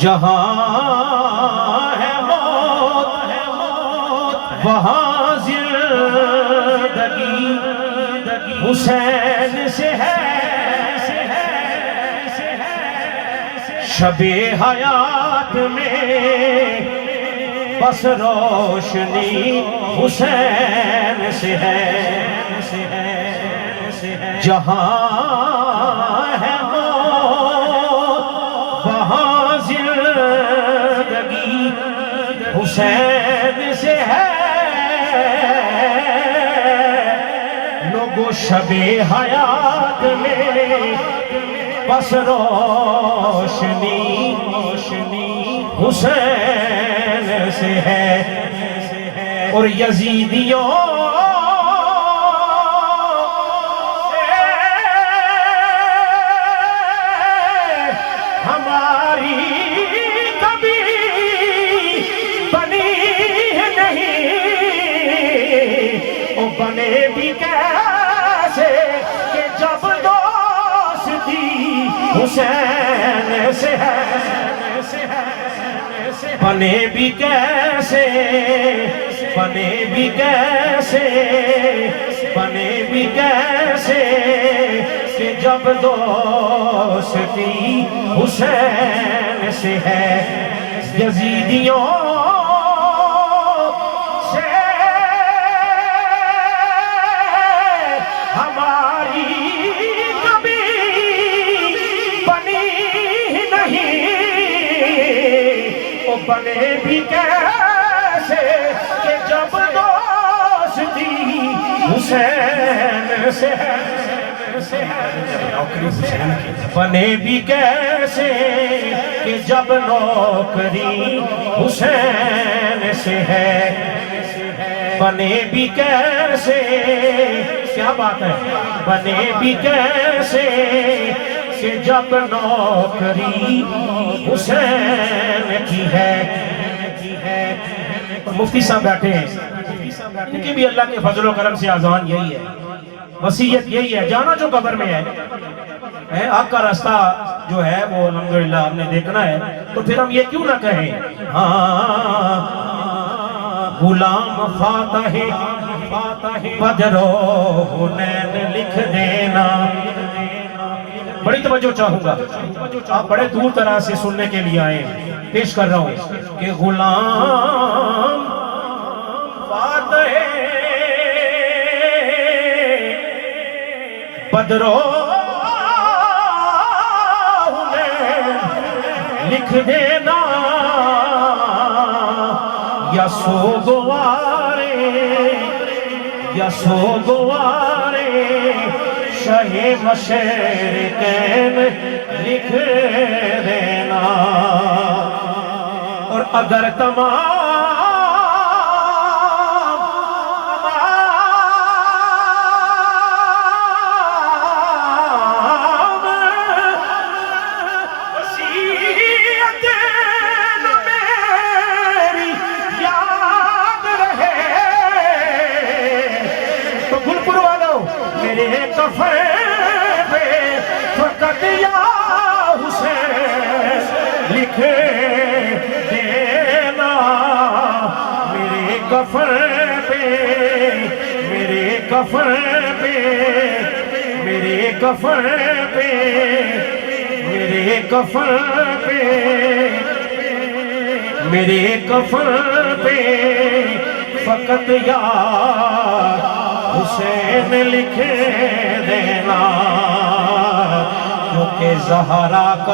جہاں ہے موت وہاں زندگی حسین سے ہے شب حیات میں بس روشنی حسین سے ہے جہاں ہے موت وہاں زندگی حسین سے ہے لوگوں شب حیات میں بس روشنی حسین سے ہے اور یزیدیوں ہماری کبھی بنی نہیں وہ بنے بھی کیسے کہ جب دوستی حسین سے ہے بنے بھی کیسے بنے بھی کیسے بنے بھی کیسے کہ جب دوستی حسین سے ہے یزیدیوں سے ہماری کبھی بنی نہیں وہ بنے بھی کیسے کہ جب دوستی حسین سے ہے بنے بھی کیسے کہ جب نوکری حسین سے ہے بنے بھی کیسے کیا بات ہے بنے بھی کیسے کہ جب نوکری حسین کی ہے مفتی صاحب بیٹھے ہیں ان کی بھی اللہ کے فضل و کرم سے آذان یہی ہے وصیت یہی ہے جانا جو قبر میں ہے آپ کا راستہ جو ہے وہ الحمدللہ ہم نے دیکھنا ہے تو پھر ہم یہ کیوں نہ کہیں غلام فاتح بدر و حنین لکھ دینا بڑی توجہ چاہوں گا آپ بڑے دور طرح سے سننے کے لیے آئے پیش کر رہا ہوں کہ غلام فاتح بدر و لکھ دینا یا سوگوارے شاہ مشرقین لکھ دینا اور اگر تمام میرے کفن پہ فقط یا حسین لکھ دینا میرے کفن پہ میرے کفن پہ میرے کفن پہ میرے کفن پہ میرے کفن پہ فقط یا حسین لکھ دینا کیونکہ زہرا کا